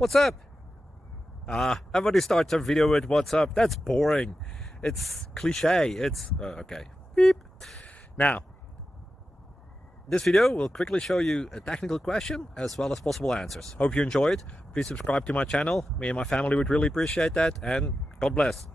What's up? Everybody starts a video with what's up. That's boring. It's cliche. It's okay. Beep. Now, this video will quickly show you a technical question as well as possible answers. Hope you enjoy it. Please subscribe to my channel. Me and my family would really appreciate that, and God bless.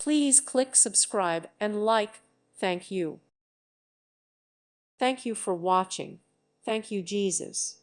Please click subscribe and like. Thank you. Thank you for watching. Thank you, Jesus.